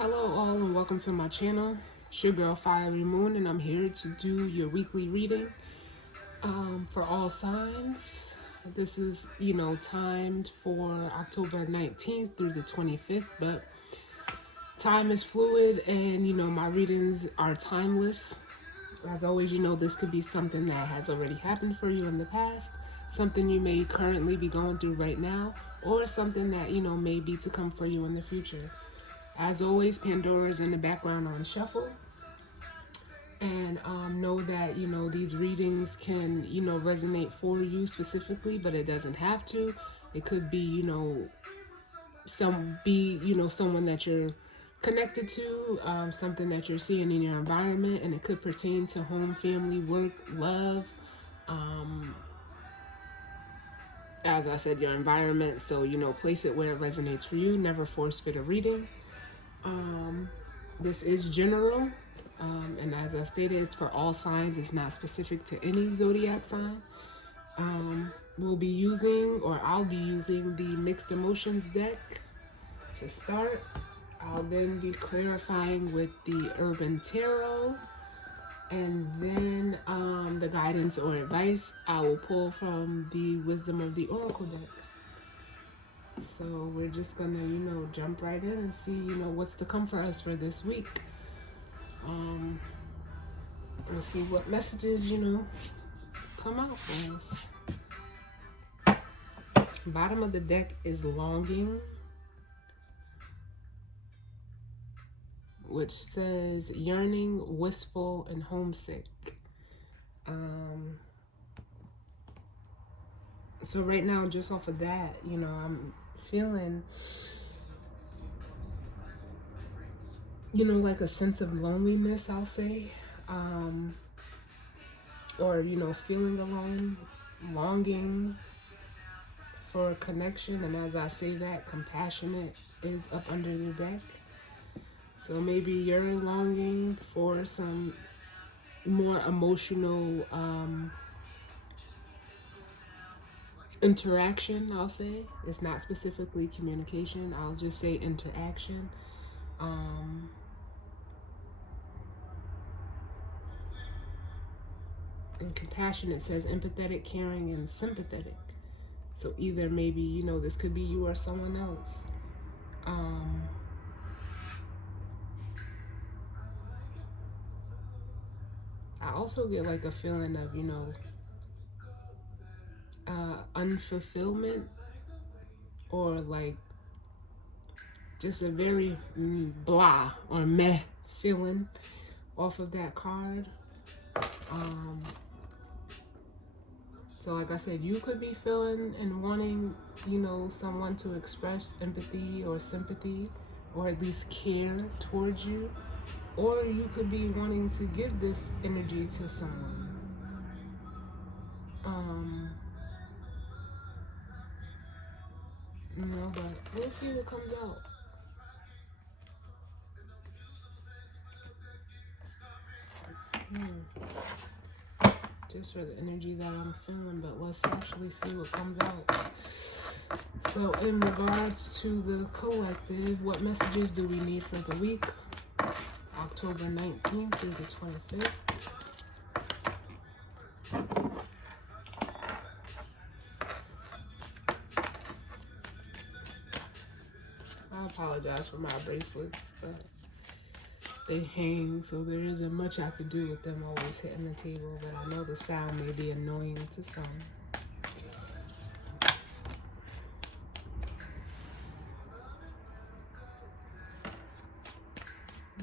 Hello all and welcome to my channel. It's your girl Fiery Moon and I'm here to do your weekly reading for all signs. This is, timed for October 19th through the 25th, but time is fluid and, my readings are timeless. As always, this could be something that has already happened for you in the past, something you may currently be going through right now, or something that, may be to come for you in the future. As always, Pandora's in the background on shuffle. And know that, these readings can, resonate for you specifically, but it doesn't have to. It could be, someone that you're connected to, something that you're seeing in your environment, and it could pertain to home, family, work, love. As I said, your environment. So, place it where it resonates for you. Never force fit a reading. This is general, and as I stated, it's for all signs. It's not specific to any zodiac sign. We'll be using, or I'll be using, the Mixed Emotions deck to start. I'll then be clarifying with the Urban Tarot, and then the guidance or advice I will pull from the Wisdom of the Oracle deck. So we're just gonna, jump right in and see, what's to come for us for this week. We'll see what messages, come out for us. Bottom of the deck is longing, which says yearning, wistful, and homesick. So right now, just off of that, I'm feeling, like a sense of loneliness, I'll say. Or, feeling alone, longing for connection. And as I say that, compassionate is up under the deck. So maybe you're longing for some more emotional interaction, I'll say. It's not specifically communication. I'll just say interaction. And compassionate says empathetic, caring, and sympathetic. So either maybe, this could be you or someone else. I also get like a feeling of, unfulfillment, or like just a very blah or meh feeling off of that card. So like I said, you could be feeling and wanting, someone to express empathy or sympathy, or at least care towards you. Or you could be wanting to give this energy to someone. But we'll see what comes out. Just for the energy that I'm feeling, but let's actually see what comes out. So in regards to the collective, what messages do we need for the week? October 19th through the 25th. I apologize for my bracelets, but they hang, so there isn't much I could do with them always hitting the table, but I know the sound may be annoying to some.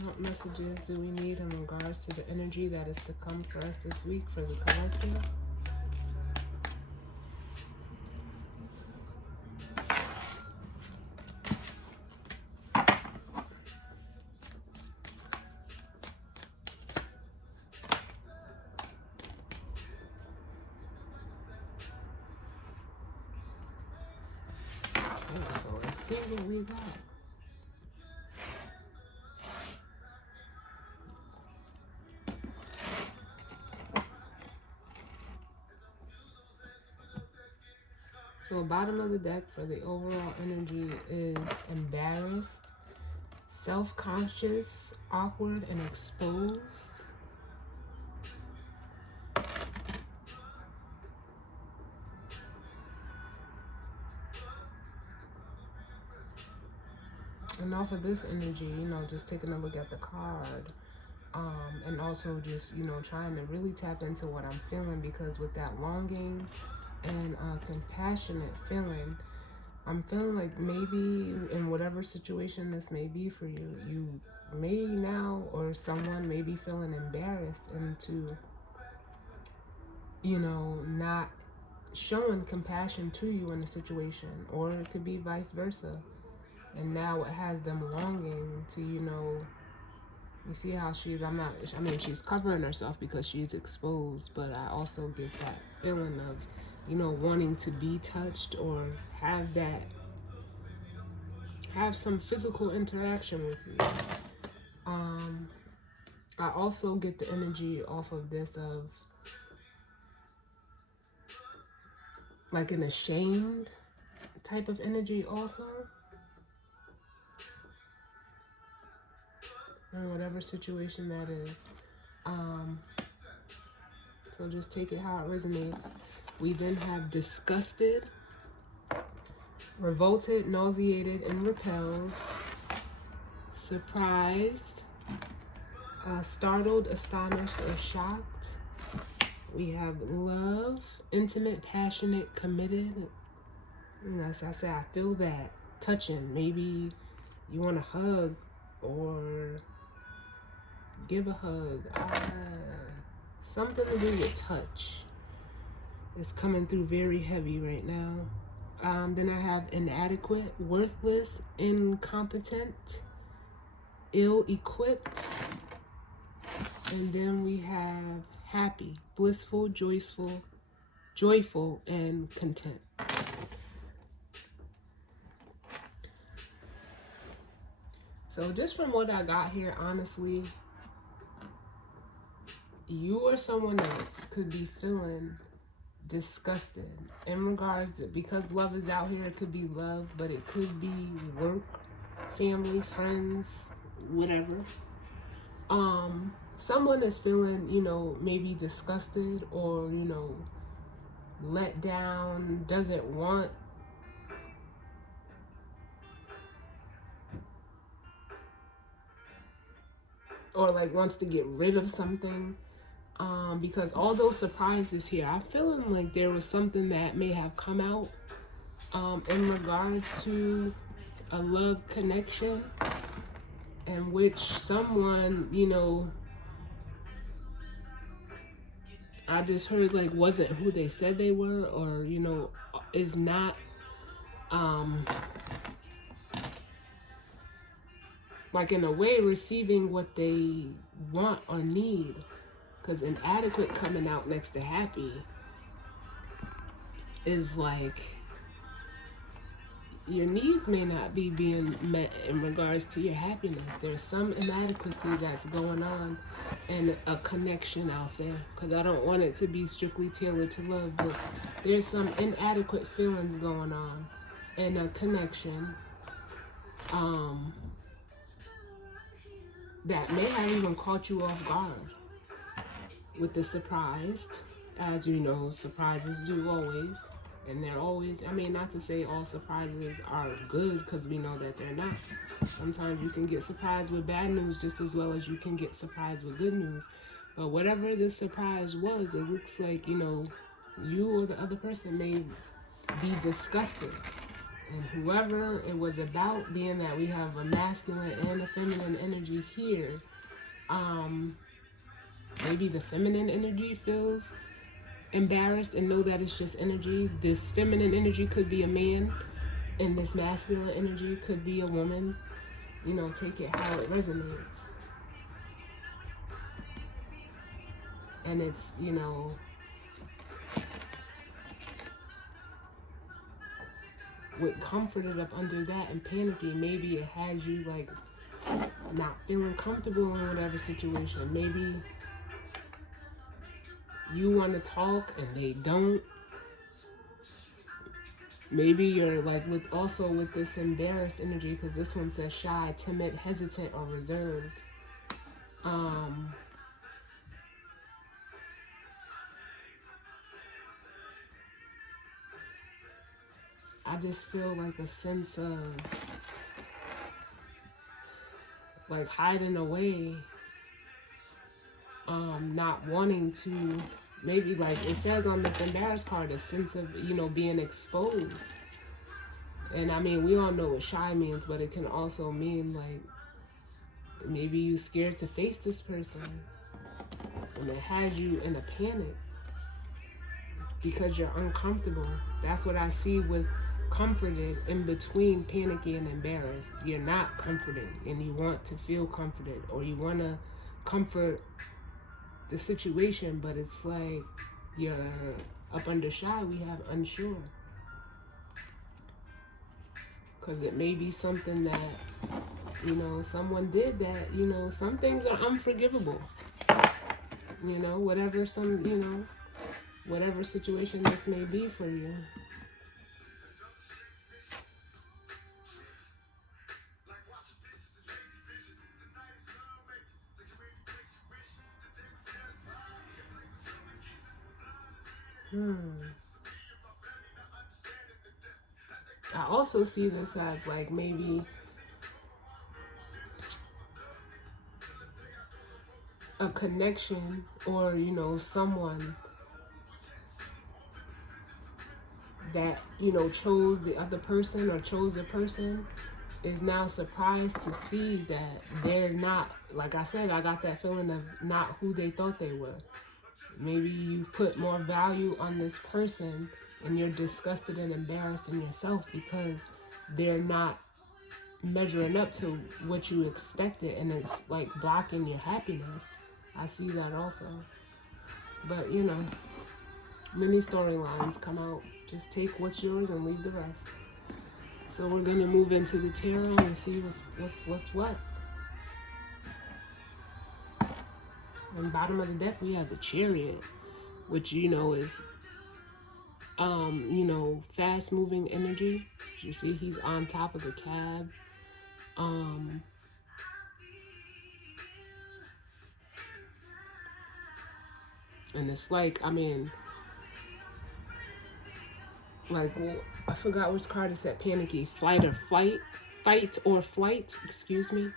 What messages do we need in regards to the energy that is to come for us this week for the collective? Okay, so let's see what we got. So bottom of the deck for the overall energy is embarrassed, self-conscious, awkward, and exposed. And off of this energy, just taking a look at the card, and also just, trying to really tap into what I'm feeling, because with that longing and compassionate feeling, I'm feeling like maybe in whatever situation this may be for you, you may now, or someone may be feeling embarrassed into, not showing compassion to you in a situation, or it could be vice versa. And now it has them longing to, you see how she's, she's covering herself because she's exposed, but I also get that feeling of, wanting to be touched or have some physical interaction with you. I also get the energy off of this of like an ashamed type of energy also. Or whatever situation that is. So just take it how it resonates. We then have disgusted, revolted, nauseated, and repelled, surprised, startled, astonished, or shocked. We have love, intimate, passionate, committed. And as I say, I feel that touching. Maybe you want to hug or give a hug. Something to do with touch. It's coming through very heavy right now. Then I have inadequate, worthless, incompetent, ill-equipped. And then we have happy, blissful, joyful, and content. So just from what I got here, honestly, you or someone else could be feeling disgusted in regards to, because love is out here, it could be love, but it could be work, family, friends, whatever. Someone is feeling, maybe disgusted or, let down, doesn't want or like wants to get rid of something. Because all those surprises here, I'm feeling like there was something that may have come out in regards to a love connection in which someone, I just heard like wasn't who they said they were, or, is not like in a way receiving what they want or need. Because inadequate coming out next to happy is like your needs may not be being met in regards to your happiness. There's some inadequacy that's going on in a connection, I'll say, because I don't want it to be strictly tailored to love, but there's some inadequate feelings going on in a connection that may have even caught you off guard with the surprise, as you know, surprises do always. And they're always, not to say all surprises are good, because we know that they're not. Sometimes you can get surprised with bad news just as well as you can get surprised with good news. But whatever this surprise was, it looks like, you or the other person may be disgusted. And whoever it was about, being that we have a masculine and a feminine energy here, maybe the feminine energy feels embarrassed and know that it's just energy. This feminine energy could be a man, and this masculine energy could be a woman. Take it how it resonates. And it's, with comforted up under that and panicky, maybe it has you like not feeling comfortable in whatever situation. Maybe you want to talk and they don't. Maybe you're like with this embarrassed energy, because this one says shy, timid, hesitant, or reserved. I just feel like a sense of like hiding away, not wanting to, maybe like it says on this embarrassed card, a sense of, being exposed. And I mean, we all know what shy means, but it can also mean like maybe you're scared to face this person, and it has you in a panic because you're uncomfortable. That's what I see with comforted in between panicky and embarrassed. You're not comforted and you want to feel comforted, or you want to comfort the situation, but it's like you're up under shy. We have unsure, because it may be something that someone did that, some things are unforgivable, whatever situation this may be for you. I also see this as like maybe a connection, or someone that chose the other person, or chose a person, is now surprised to see that they're not, like I said, I got that feeling of not who they thought they were. Maybe you put more value on this person and you're disgusted and embarrassed in yourself because they're not measuring up to what you expected, and it's like blocking your happiness. I see that also. But many storylines come out. Just take what's yours and leave the rest. So we're gonna move into the tarot and see what's what. On the bottom of the deck we have the Chariot, which is fast moving energy. You see he's on top of the cab. And it's like, I mean, like, well, I forgot which card is that. Panicky, fight or flight, excuse me.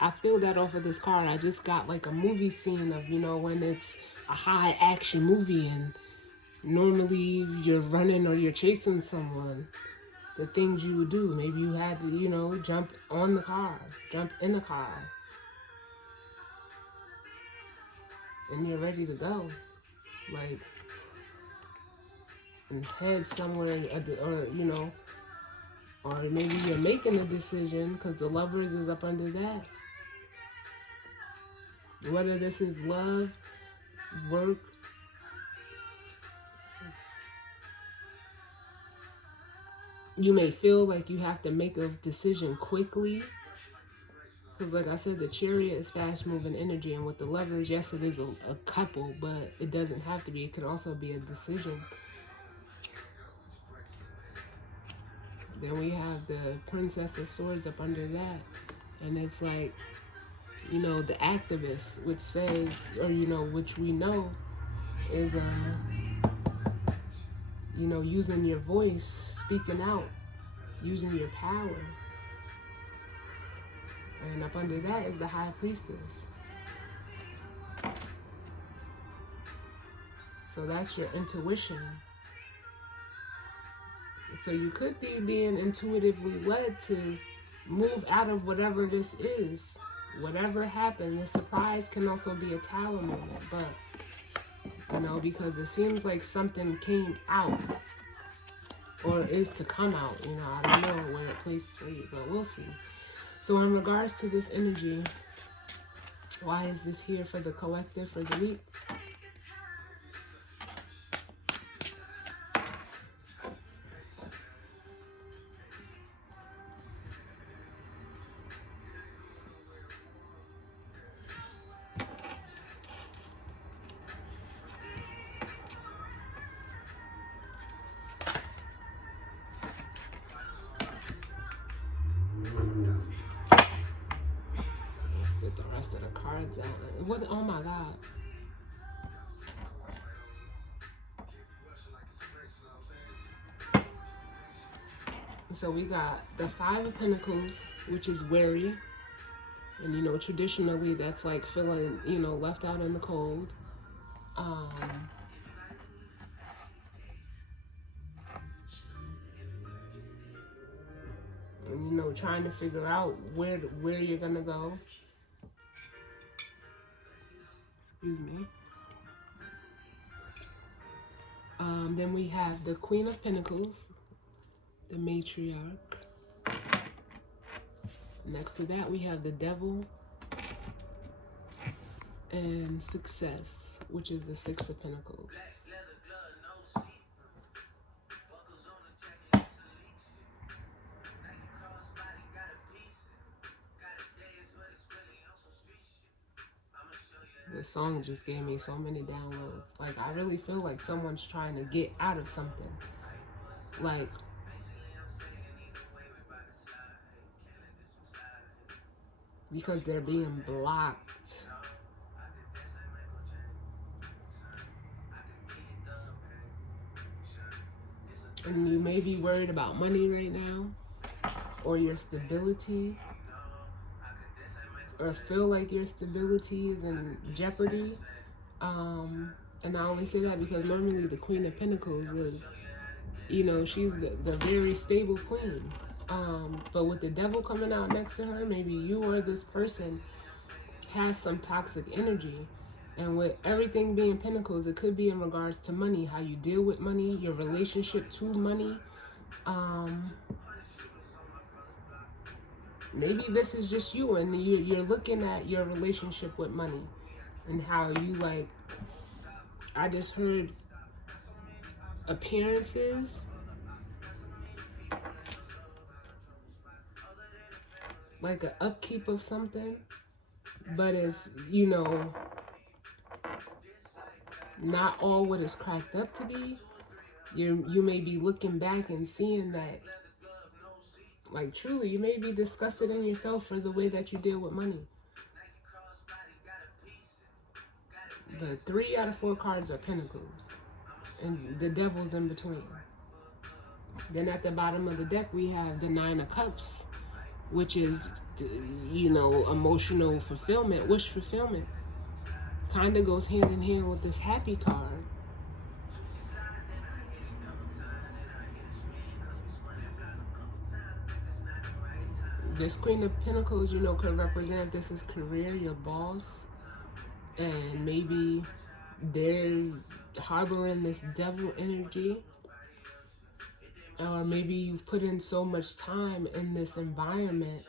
I feel that off of this card. I just got like a movie scene of, when it's a high action movie and normally you're running or you're chasing someone, the things you would do. Maybe you had to, jump on the car, jump in the car, and you're ready to go. Like, and head somewhere, or maybe you're making a decision, because the Lovers is up under that. Whether this is love, work, you may feel like you have to make a decision quickly, because like I said, the Chariot is fast moving energy, and with the Lovers, yes, it is a couple, but it doesn't have to be. It could also be a decision. Then we have the Princess of Swords up under that, and it's like, the activist, which says, or which we know is using your voice, speaking out, using your power. And up under that is the High Priestess. So that's your intuition. So you could be being intuitively led to move out of whatever this is. Whatever happened, the surprise can also be a tower moment. But, because it seems like something came out, or is to come out. I don't know where it places for you, but we'll see. So in regards to this energy, why is this here for the collective, for the week? get the rest of the cards out. What? Oh my God. So we got the Five of Pentacles, which is wary. And, you know, traditionally that's like feeling, you know, left out in the cold. And, you know, trying to figure out where you're going to go. Excuse me. Then we have the Queen of Pentacles, the matriarch. Next to that, we have the Devil and Success, which is the Six of Pentacles. This song just gave me so many downloads. Like, I really feel like someone's trying to get out of something. Like, because they're being blocked. And you may be worried about money right now, or your stability, or feel like your stability is in jeopardy. And I only say that because normally the Queen of Pentacles is, you know, she's the very stable queen. But with the Devil coming out next to her, maybe you or this person has some toxic energy. And with everything being Pentacles, it could be in regards to money, how you deal with money, your relationship to money. Maybe this is just you, and you're looking at your relationship with money and how you, like, I just heard appearances, like an upkeep of something, but it's, you know, not all what it's cracked up to be. You may be looking back and seeing that, like, truly, you may be disgusted in yourself for the way that you deal with money. The 3 out of 4 cards are Pentacles, and the Devil's in between. Then at the bottom of the deck, we have the 9 of Cups, which is, you know, emotional fulfillment, wish fulfillment. Kind of goes hand in hand with this Happy card. This Queen of Pentacles, you know, could represent this is career, your boss, and maybe they're harboring this Devil energy, or maybe you've put in so much time in this environment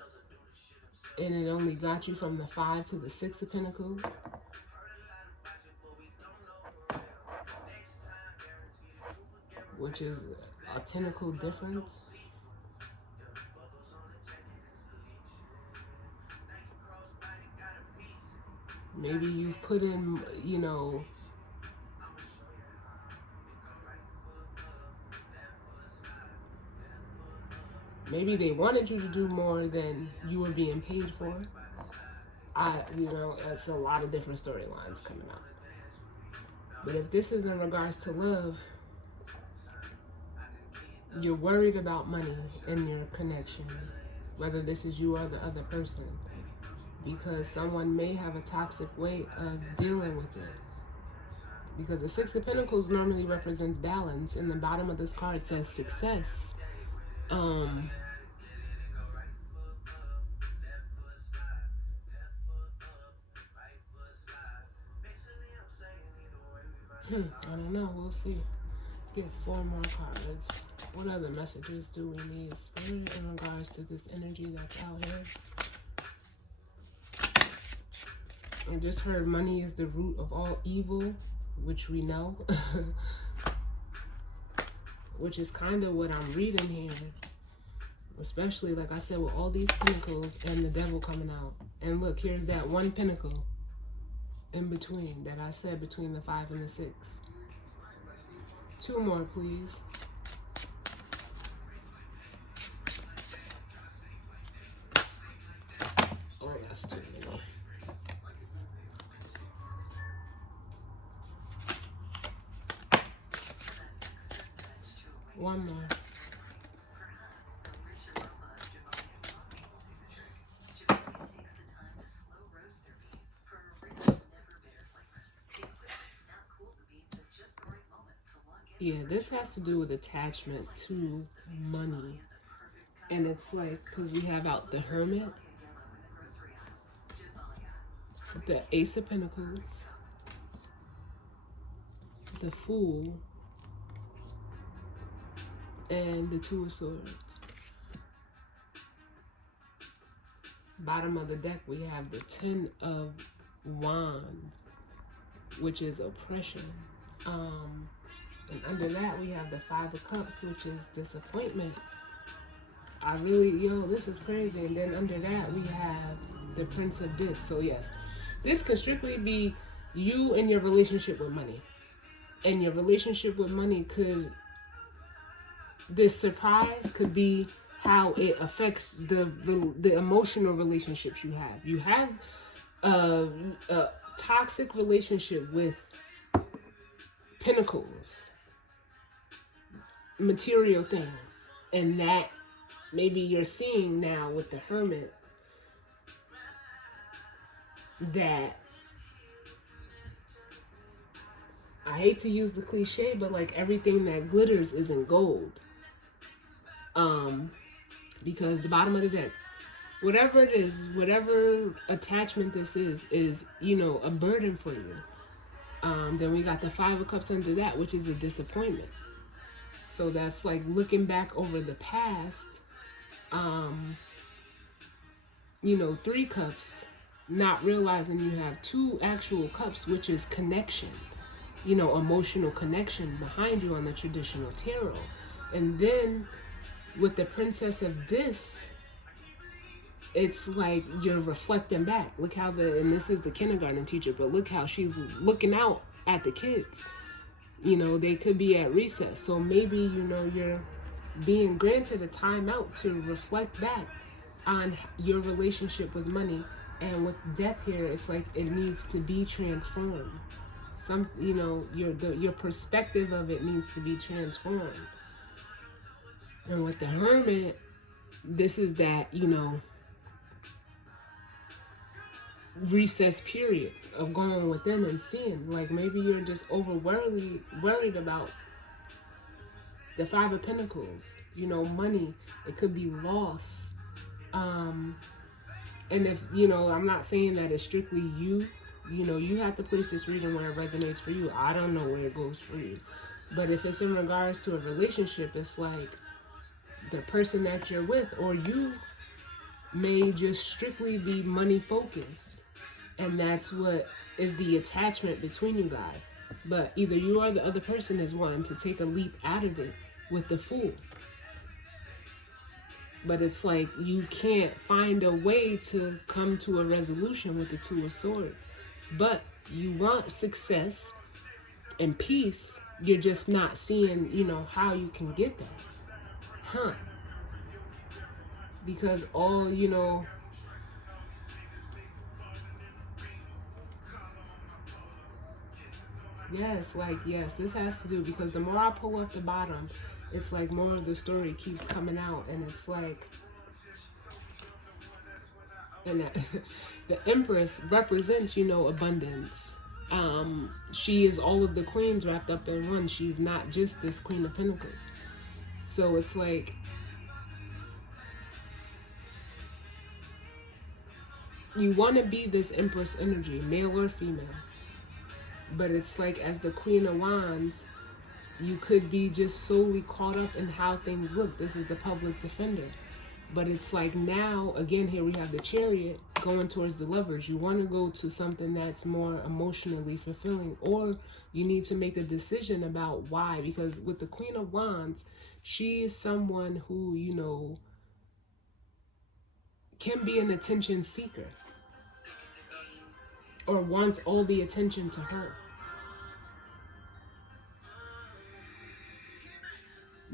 and it only got you from the 5 to the 6 of Pentacles. Which is a Pentacle difference. Maybe you've put in, you know, maybe they wanted you to do more than you were being paid for. You know, it's a lot of different storylines coming out. But if this is in regards to love, you're worried about money in your connection, whether this is you or the other person, because someone may have a toxic way of dealing with it. Because the 6 of Pentacles normally represents balance, and the bottom of this card says success. I don't know. We'll see. Get 4 more cards. What other messages do we need, Spirit, in regards to this energy that's out here? I just heard money is the root of all evil, which we know. Which is kind of what I'm reading here. Especially, like I said, with all these Pentacles and the Devil coming out. And look, here's that 1 Pentacle in between that I said between the 5 and the 6. 2 more, please. Oh, that's 2 more. One more. Yeah, this has to do with attachment to money. And it's like, because we have out the Hermit, the Ace of Pentacles, the Fool, and the Two of Swords. Bottom of the deck, we have the Ten of Wands, which is oppression. And under that, we have the Five of Cups, which is disappointment. This is crazy. And then under that, we have the Prince of Discs. So yes, this could strictly be you and your relationship with money. And your relationship with money this surprise could be how it affects the emotional relationships you have. You have a toxic relationship with pentacles, material things, and that maybe you're seeing now with the Hermit that, I hate to use the cliche, but like everything that glitters isn't gold. Because the bottom of the deck, whatever it is, whatever attachment this is, a burden for you. Then we got the Five of Cups under that, which is a disappointment. So that's like looking back over the past. Three cups, not realizing you have two actual cups, which is connection, emotional connection behind you on the traditional tarot. And then with the Princess of Discs, it's like you're reflecting back. Look how and this is the kindergarten teacher, but look how she's looking out at the kids. They could be at recess. So maybe, you're being granted a timeout to reflect back on your relationship with money. And with death here, it's like it needs to be transformed. Your perspective of it needs to be transformed. And with the Hermit, this is that, recess period of going within and seeing. Like maybe you're just worried about the Five of Pentacles, money. It could be loss. And if, I'm not saying that it's strictly you. You have to place this reading where it resonates for you. I don't know where it goes for you. But if it's in regards to a relationship, it's like the person that you're with, or you may just strictly be money focused. And that's what is the attachment between you guys. But either you or the other person is wanting to take a leap out of it with the Fool. But it's like you can't find a way to come to a resolution with the Two of Swords. But you want success and peace. You're just not seeing, how you can get that. Because all, yes, this has to do, because the more I pull off the bottom, it's like more of the story keeps coming out. And it's like, and that, the Empress represents, abundance. She is all of the queens wrapped up in one. She's not just this Queen of Pentacles. So it's like, you want to be this Empress energy, male or female. But it's like, as the Queen of Wands, you could be just solely caught up in how things look. This is the Public Defender. But it's like now, again, here we have the Chariot going towards the Lovers. You want to go to something that's more emotionally fulfilling, or you need to make a decision about why. Because with the Queen of Wands, she is someone who, can be an attention seeker, or wants all the attention to her.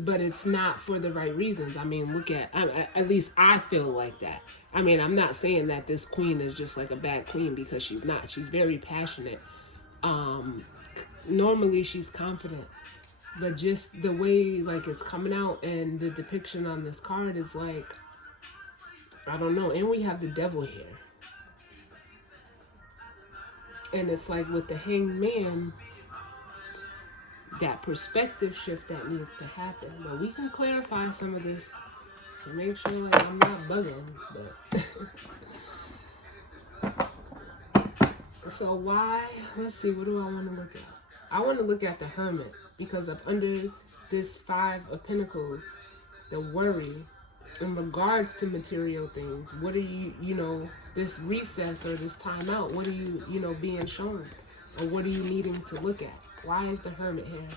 But it's not for the right reasons. I mean, at least I feel like that. I mean, I'm not saying that this queen is just like a bad queen, because she's not. She's very passionate. Normally she's confident, But just the way like it's coming out and the depiction on this card is like, I don't know. And we have the devil here. And it's like with the Hanged Man, that perspective shift that needs to happen. But we can clarify some of this to make sure like I'm not bugging. But so why? Let's see. What do I want to look at? I want to look at the Hermit, because up under this Five of Pentacles, the worry in regards to material things. What are you, this recess or this time out, what are you, being shown? Or what are you needing to look at? Why is the Hermit here?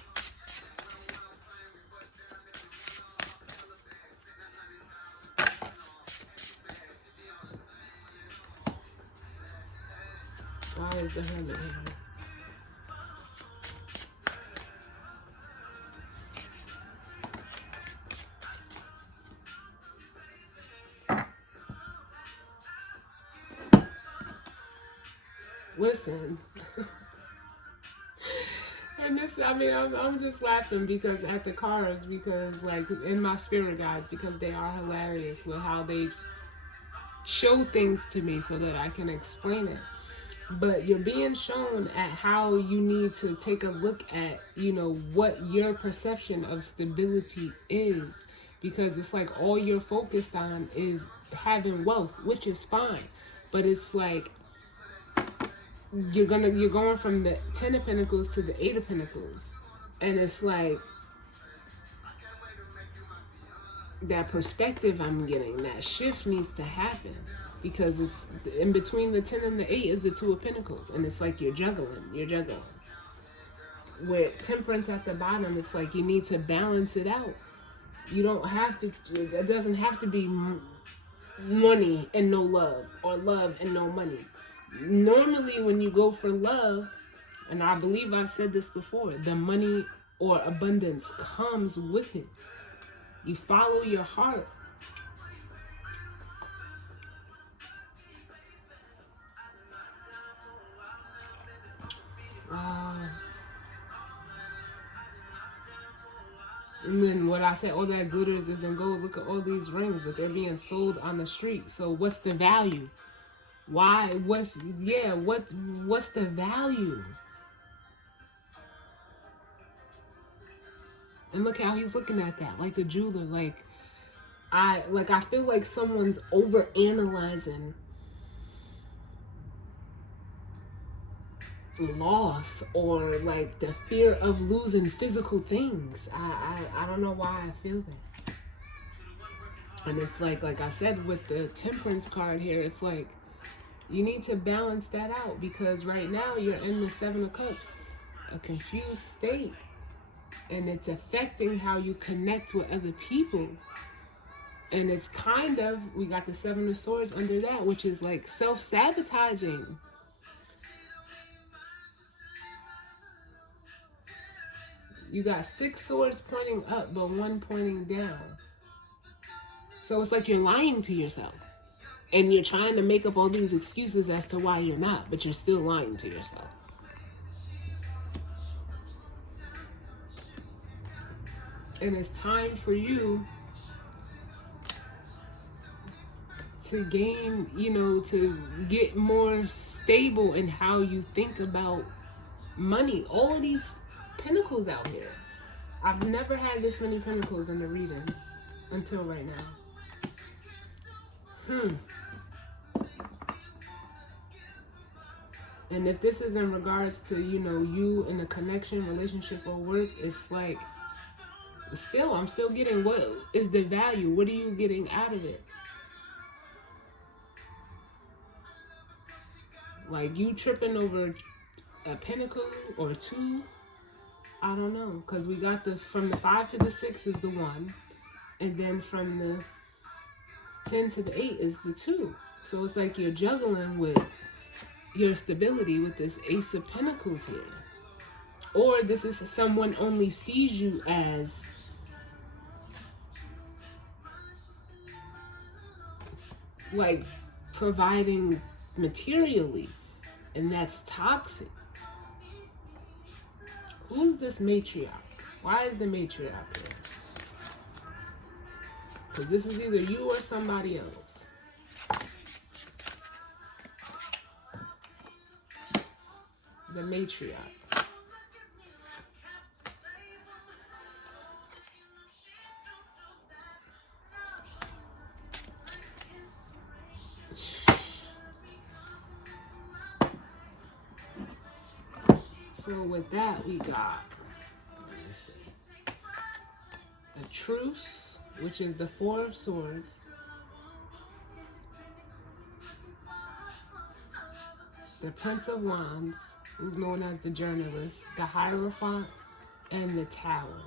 Why is the Hermit here? Listen, and this, I mean, I'm just laughing because at the cards, because like in my spirit guides, because they are hilarious with how they show things to me so that I can explain it. But you're being shown at how you need to take a look at, what your perception of stability is, because it's like all you're focused on is having wealth, which is fine, but it's like you're going from the Ten of Pentacles to the Eight of Pentacles, and it's like that perspective I'm getting, that shift needs to happen, because it's in between the 10 and the 8 is the Two of Pentacles, and it's like you're juggling. With Temperance at the bottom, it's like you need to balance it out. You don't have to, it doesn't have to be money and no love, or love and no money. Normally when you go for love, and I believe I've said this before, the money or abundance comes with it. You follow your heart. And then what I said, all that glitters isn't gold. Look at all these rings, but they're being sold on the street. So what's the value? Why? What's the value? And look how he's looking at that, like a jeweler. Like I feel like someone's over analyzing loss, or like the fear of losing physical things. I don't know why I feel that. And it's like I said with the Temperance card here, it's like you need to balance that out, because right now you're in the Seven of Cups, a confused state, and it's affecting how you connect with other people. And it's kind of, we got the Seven of Swords under that, which is like self-sabotaging. You got 6 swords pointing up, but 1 pointing down. So it's like you're lying to yourself. And you're trying to make up all these excuses as to why you're not, but you're still lying to yourself. And it's time for you to gain, to get more stable in how you think about money. All of these pentacles out here. I've never had this many pentacles in the reading until right now. And if this is in regards to, you in a connection, relationship, or work, it's like, I'm still getting, what is the value? What are you getting out of it? Like, you tripping over a pentacle or 2? I don't know, because we got from the 5 to the 6 is the 1, and then from the 10 to the 8 is the 2. So it's like you're juggling with your stability with this Ace of Pentacles here. Or this is someone only sees you as like providing materially, and that's toxic. Who's this matriarch? Why is the matriarch here? Because this is either you or somebody else. The matriarch. So with that, we got, let me see, a truce, which is the Four of Swords. The Prince of Wands, who's known as the journalist, the Hierophant, and the Tower.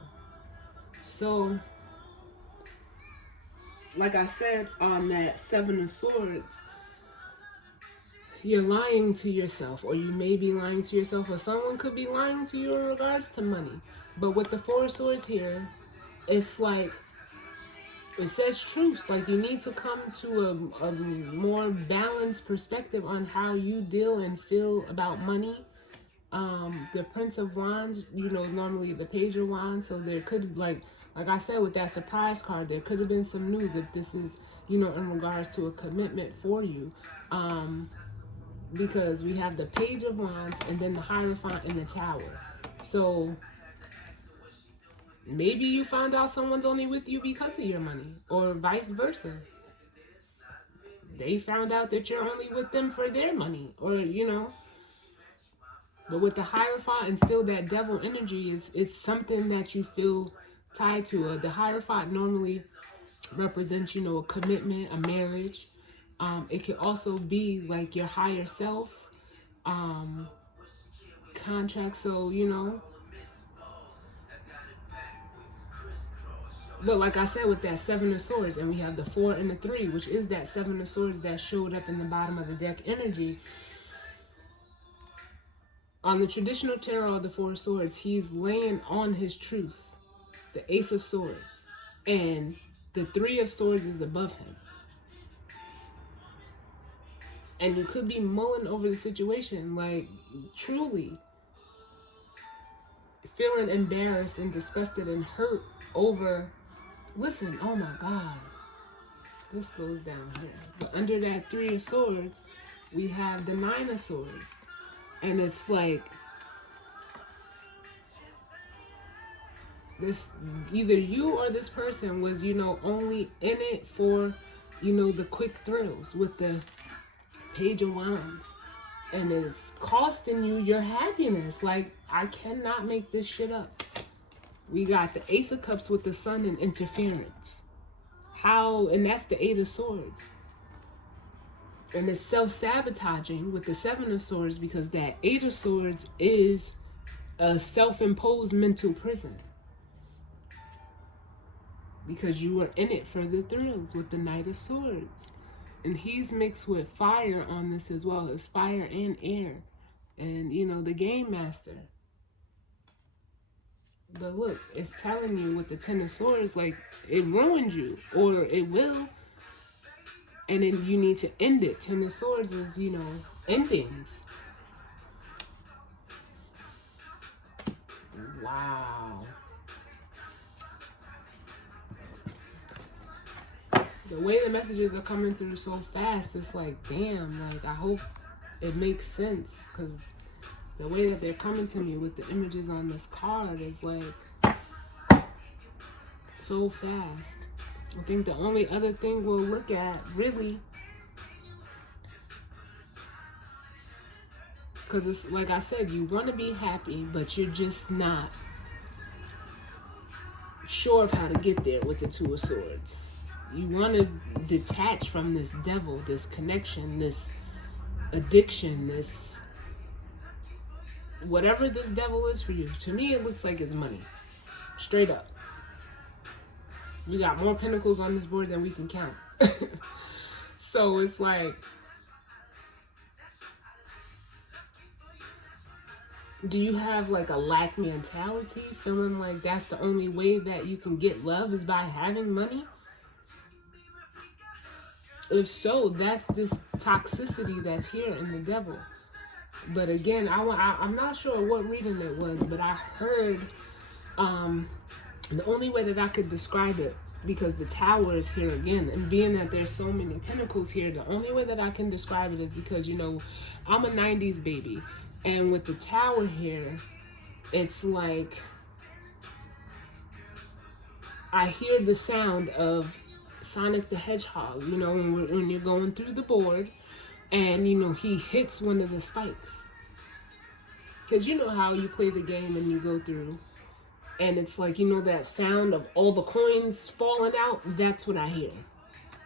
So, like I said on that Seven of Swords, you're lying to yourself, or you may be lying to yourself, or someone could be lying to you in regards to money. But with the Four of Swords here, it's like, it says truce. Like, you need to come to a more balanced perspective on how you deal and feel about money. The Prince of Wands, you know, is normally the Page of Wands. So there could, like I said, with that surprise card, there could have been some news if this is, you know, in regards to a commitment for you. Because we have the Page of Wands and then the Hierophant and the Tower. So maybe you found out someone's only with you because of your money, or vice versa. They found out that you're only with them for their money, or, you know. But with the Hierophant and still that devil energy, it's something that you feel tied to. The Hierophant normally represents, you know, a commitment, a marriage. It could also be like your higher self, contract. So, you know. But like I said, with that Seven of Swords, and we have the 4 and the 3, which is that Seven of Swords that showed up in the bottom of the deck energy. On the traditional tarot of the 4 of Swords, he's laying on his truth, the Ace of Swords, and the 3 of Swords is above him. And you could be mulling over the situation, like, truly feeling embarrassed and disgusted and hurt over, listen, oh my God, this goes down here. But under that 3 of Swords, we have the 9 of Swords. And it's like, this, either you or this person was, you know, only in it for, you know, the quick thrills with the Page of Wands. And it's costing you your happiness. Like, I cannot make this shit up. We got the Ace of Cups with the Sun and interference. How, and that's the 8 of Swords. And it's self-sabotaging with the 7 of Swords, because that 8 of Swords is a self-imposed mental prison. Because you were in it for the thrills with the Knight of Swords. And he's mixed with fire on this as well. It's fire and air. And, you know, the Game Master. But look, it's telling you with the 10 of Swords, like, it ruined you. Or it will. And then you need to end it. 10 of Swords is, you know, endings. Wow. The way the messages are coming through so fast, it's like, damn, like, I hope it makes sense. Because the way that they're coming to me with the images on this card is like, so fast. I think the only other thing we'll look at, really, because it's like I said, you want to be happy, but you're just not sure of how to get there with the 2 of Swords. You want to detach from this devil, this connection, this addiction, this whatever this devil is for you. To me, it looks like it's money. Straight up. We got more pentacles on this board than we can count. So it's like, do you have like a lack mentality, feeling like that's the only way that you can get love is by having money? If so, that's this toxicity that's here in the devil. But again, I'm not sure what reading it was, but I heard The only way that I could describe it, because the tower is here again, and being that there's so many pinnacles here, the only way that I can describe it is because, you know, I'm a 90s baby. And with the tower here, it's like I hear the sound of Sonic the Hedgehog, you know, when you're going through the board and, you know, he hits one of the spikes. Because you know how you play the game and you go through and it's like, you know, that sound of all the coins falling out? That's what I hear.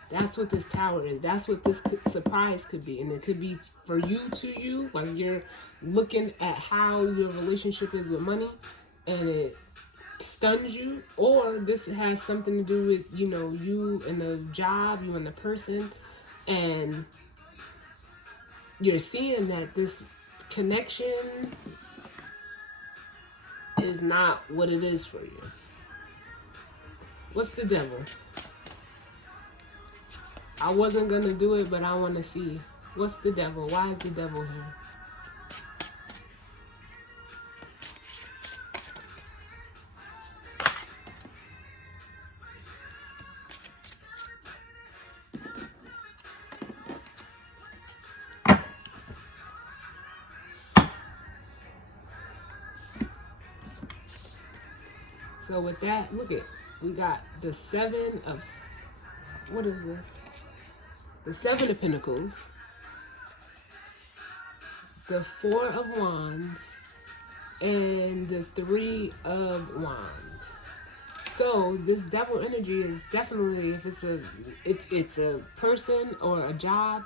That's what this tower is. That's what this surprise could be. And it could be for you, to you, like you're looking at how your relationship is with money and it stuns you. Or this has something to do with, you know, you and the job, you and the person. And you're seeing that this connection is not what it is for you. What's the devil? I wasn't going to do it, but I want to see. What's the devil? Why is the devil here? So with that, look at, we got the 7 of, what is this? The 7 of Pentacles, the 4 of Wands, and the 3 of Wands. So this devil energy is definitely, if it's a person or a job,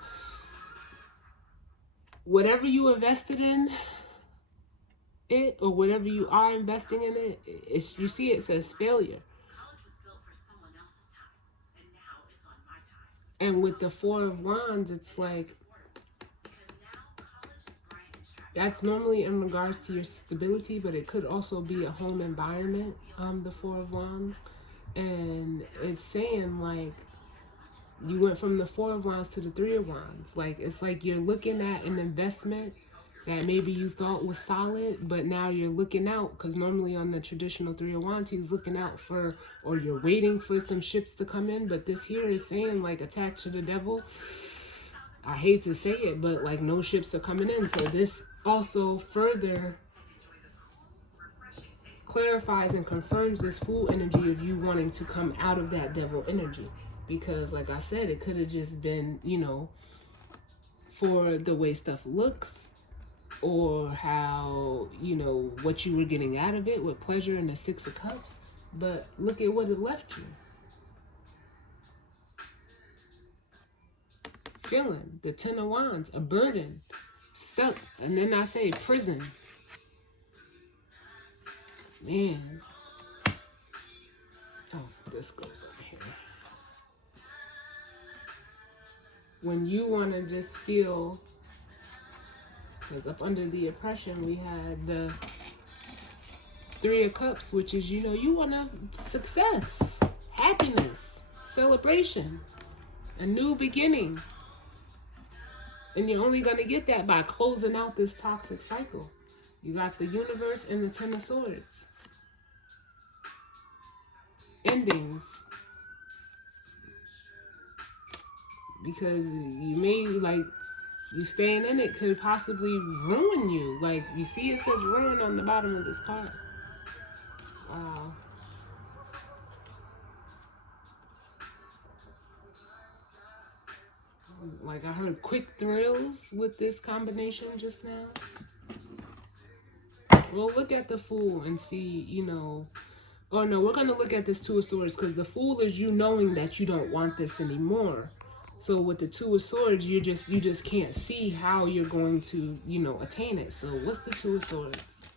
whatever you invested in it, or whatever you are investing in it, it's, you see it says failure. And with the 4 of Wands, it's like, that's normally in regards to your stability, but it could also be a home environment, the 4 of Wands. And it's saying like, you went from the 4 of Wands to the 3 of Wands. Like, it's like you're looking at an investment that maybe you thought was solid, but now you're looking out, because normally on the traditional 3 of Wands, he's looking out for, or you're waiting for some ships to come in. But this here is saying, like, attached to the devil, I hate to say it, but like no ships are coming in. So this also further clarifies and confirms this Fool energy of you wanting to come out of that devil energy. Because like I said, it could have just been, you know, for the way stuff looks, or how, you know, what you were getting out of it with pleasure and the 6 of Cups. But look at what it left you. Feeling the 10 of Wands, a burden, stuck, and then I say prison. Man. Oh, this goes over here. When you want to just feel, because up under the oppression, we had the 3 of Cups, which is, you know, you want to success, happiness, celebration, a new beginning. And you're only going to get that by closing out this toxic cycle. You got the Universe and the 10 of Swords. Endings. Because you may, like, you staying in it could possibly ruin you. Like, you see it says ruin on the bottom of this card. Wow. Like, I heard quick thrills with this combination just now. Well, look at the Fool and see, you know. Oh, no, we're going to look at this 2 of Swords, because the Fool is you knowing that you don't want this anymore. So with the 2 of Swords, you just can't see how you're going to, you know, attain it. So what's the 2 of Swords?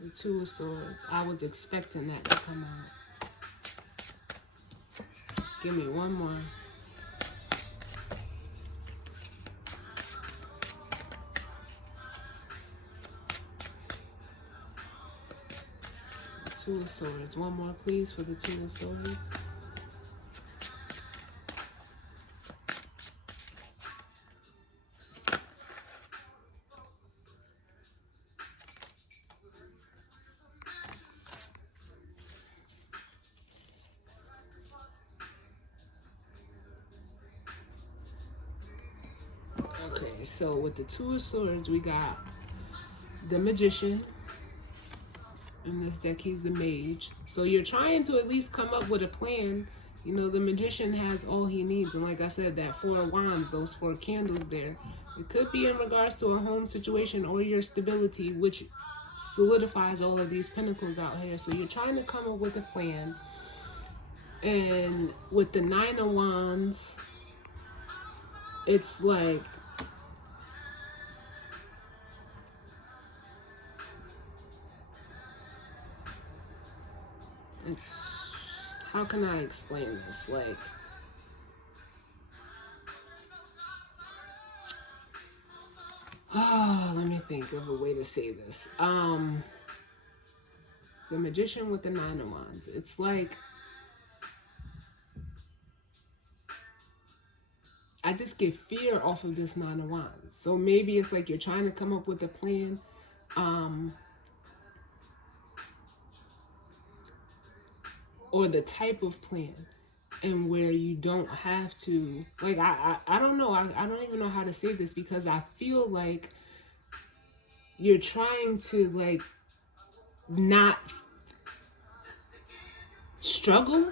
The 2 of Swords. I was expecting that to come out. Give me one more. The 2 of Swords. One more, please, for the 2 of Swords. Okay, so with the Two of Swords, we got the Magician. In this deck, he's the Mage. So you're trying to at least come up with a plan. You know, the Magician has all he needs. And like I said, that Four of Wands, those 4 candles there, it could be in regards to a home situation or your stability, which solidifies all of these pentacles out here. So you're trying to come up with a plan. And with the 9 of Wands, it's like, it's, how can I explain this? Like, oh, let me think of a way to say this. The Magician with the 9 of Wands. It's like, I just get fear off of this 9 of Wands. So maybe it's like you're trying to come up with a plan. Or the type of plan. And where you don't have to, like, I don't know. I don't even know how to say this, because I feel like you're trying to, like, not struggle,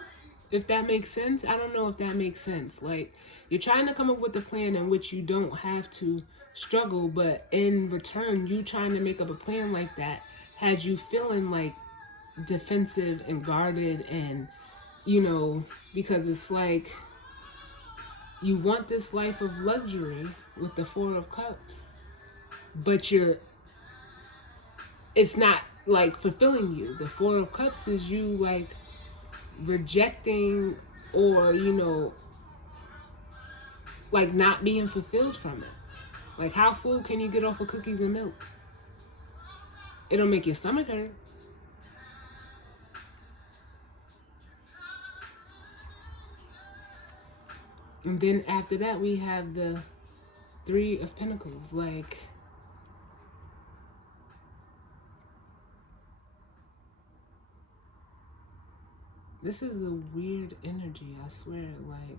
if that makes sense. I don't know if that makes sense. Like, you're trying to come up with a plan in which you don't have to struggle, but in return, you trying to make up a plan like that has you feeling like defensive and guarded, and, you know, because it's like you want this life of luxury with the 4 of Cups, but it's not like fulfilling you. The 4 of Cups is you like rejecting, or, you know, like not being fulfilled from it. Like, how full can you get off of cookies and milk? It'll make your stomach hurt. And then after that, we have the 3 of Pentacles. Like, this is a weird energy, I swear. Like,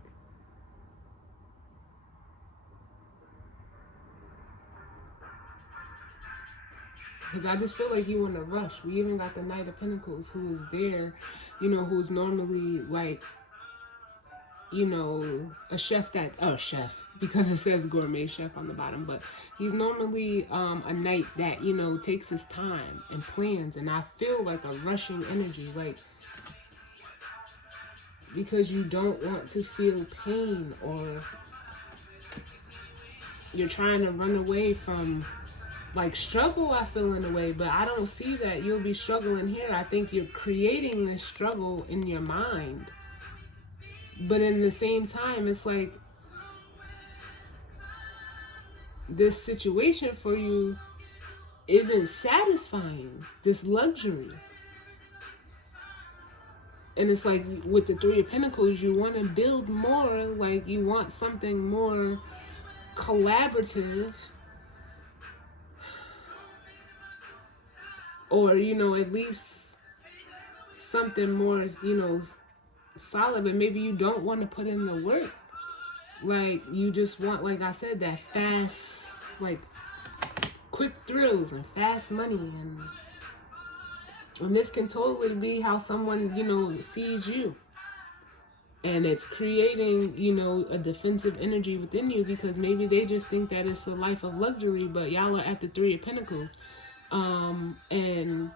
because I just feel like you in a rush. We even got the Knight of Pentacles, who is there, you know, who's normally like, you know, a chef that, oh, chef, because it says gourmet chef on the bottom, but he's normally a knight that, you know, takes his time and plans. And I feel like a rushing energy, like, because you don't want to feel pain, or you're trying to run away from, like, struggle, I feel, in a way. But I don't see that you'll be struggling here. I think you're creating this struggle in your mind. But in the same time, it's like this situation for you isn't satisfying, this luxury. And it's like with the 3 of Pentacles, you want to build more, like you want something more collaborative, or, you know, at least something more, you know, solid. But maybe you don't want to put in the work. Like, you just want, like I said, that fast, like, quick thrills and fast money. And this can totally be how someone, you know, sees you. And it's creating, you know, a defensive energy within you, because maybe they just think that it's a life of luxury, but y'all are at the 3 of Pentacles. And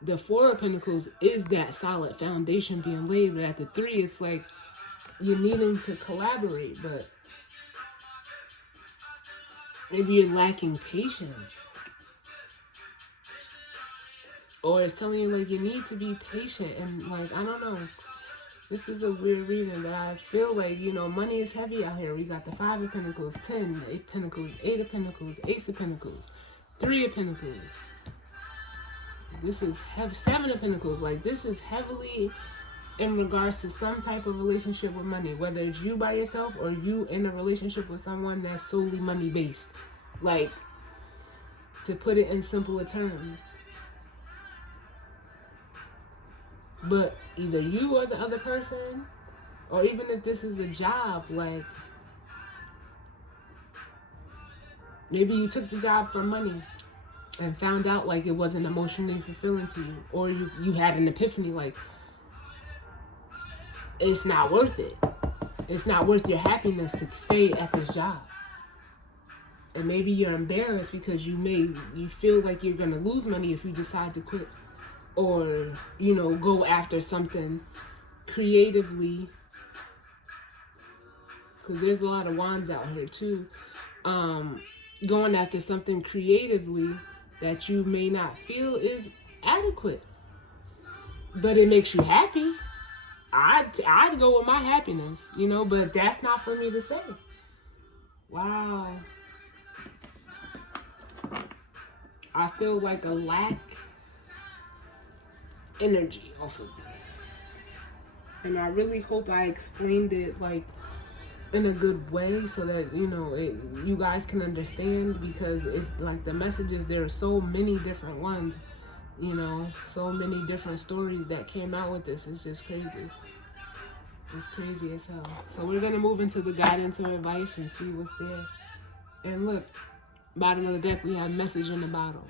the 4 of Pentacles is that solid foundation being laid. But at the 3, it's like you're needing to collaborate, but maybe you're lacking patience. Or it's telling you, like, you need to be patient. And, like, I don't know. This is a weird reading, but I feel like, you know, money is heavy out here. We got the 5 of Pentacles, 10, 8 of Pentacles, 8 of Pentacles, Ace of Pentacles, 3 of Pentacles. This is 7 of Pentacles. Like, this is heavily in regards to some type of relationship with money, whether it's you by yourself or you in a relationship with someone that's solely money based. Like, to put it in simpler terms. But either you or the other person, or even if this is a job, like, Maybe you took the job for money and found out like it wasn't emotionally fulfilling to you. Or you had an epiphany like, it's not worth it. It's not worth your happiness to stay at this job. And maybe you're embarrassed because you feel like you're going to lose money if you decide to quit. Or, go after something creatively. Because there's a lot of wands out here too. Going after something creatively that you may not feel is adequate. But it makes you happy. I'd go with my happiness, but that's not for me to say. Wow. I feel like a lack energy off of this. And I really hope I explained it like in a good way so that, you guys can understand, because the messages, there are so many different ones, so many different stories that came out with this. It's just crazy. It's crazy as hell. So we're going to move into the guidance or advice and see what's there. And look, bottom of the deck, we have message in the bottom.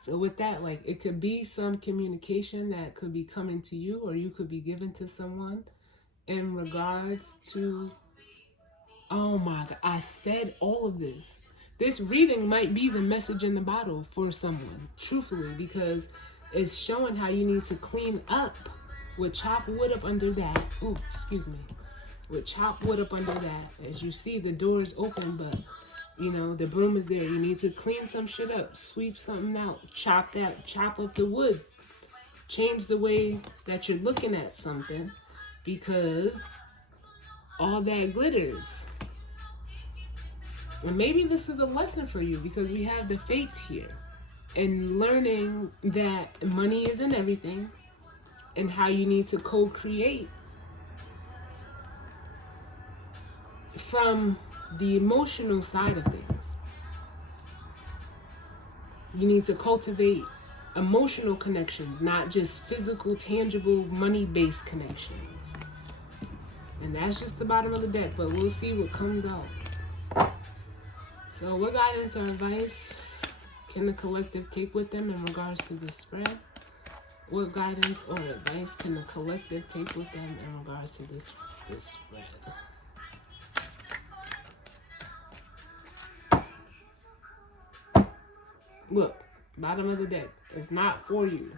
So with that, it could be some communication that could be coming to you, or you could be given to someone in regards to, oh my God, I said all of this. This reading might be the message in the bottle for someone, truthfully, because it's showing how you need to clean up with chop wood up under that. Ooh, excuse me. With chop wood up under that. As you see, the door is open, but the broom is there. You need to clean some shit up, sweep something out, chop up the wood, change the way that you're looking at something, because all that glitters. And maybe this is a lesson for you, because we have the fates here, and learning that money isn't everything, and how you need to co-create from the emotional side of things. You need to cultivate emotional connections, not just physical, tangible, money-based connections. And that's just the bottom of the deck, but we'll see what comes out. So what guidance or advice can the collective take with them in regards to this spread? What guidance or advice can the collective take with them in regards to this spread? Look, bottom of the deck. It's not for you.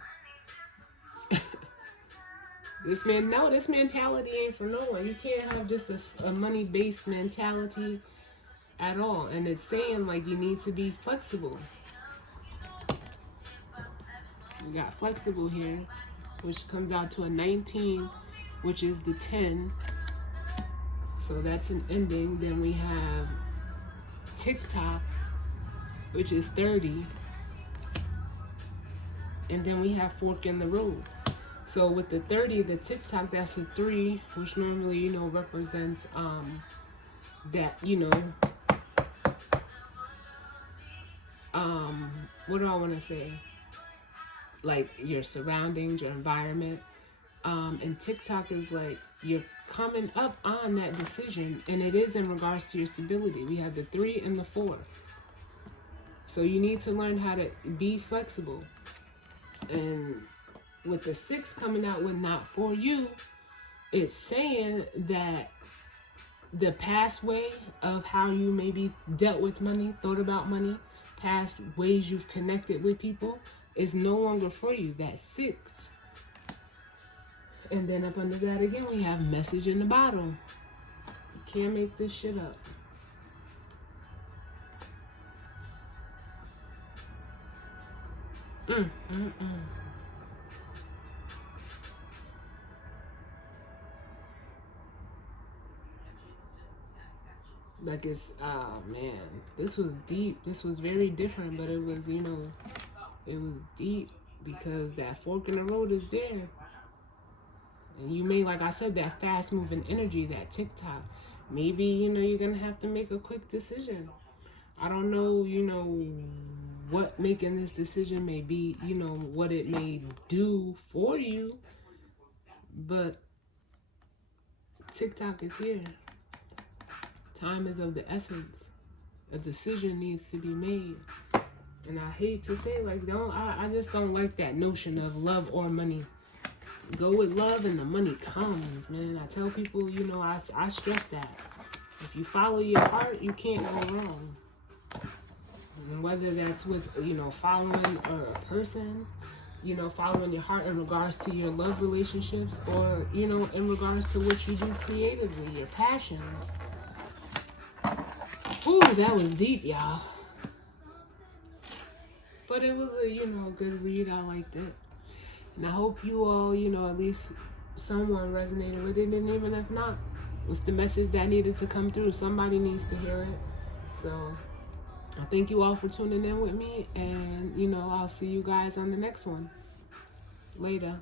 This mentality ain't for no one. You can't have just a money-based mentality at all. And it's saying you need to be flexible. We got flexible here, which comes out to a 19, which is the 10. So that's an ending. Then we have TikTok, which is 30. And then we have fork in the road. So with the 30, the TikTok, that's a 3, which normally, represents that, what do I want to say? Your surroundings, your environment. And TikTok is you're coming up on that decision, and it is in regards to your stability. We have the 3 and the 4. So you need to learn how to be flexible. And with the 6 coming out with not for you, it's saying that the past way of how you maybe dealt with money, thought about money, past ways you've connected with people is no longer for you. That's 6. And then up under that again, we have message in the bottom. You can't make this shit up. It's, oh man, this was deep. This was very different, but it was, it was deep because that fork in the road is there. And you may, like I said, that fast moving energy, that TikTok, maybe, you're going to have to make a quick decision. I don't know, what making this decision may be, what it may do for you, but TikTok is here. Time is of the essence. A decision needs to be made. And I hate to say, like, I just don't like that notion of love or money. Go with love and the money comes, man. I tell people, I stress that. If you follow your heart, you can't go wrong. And whether that's with, following a person, following your heart in regards to your love relationships, or, in regards to what you do creatively, your passions. Ooh, that was deep, y'all. But it was a, good read. I liked it. And I hope you all, at least someone resonated with it. And even if not, it's the message that needed to come through. Somebody needs to hear it. So I thank you all for tuning in with me. And, I'll see you guys on the next one. Later.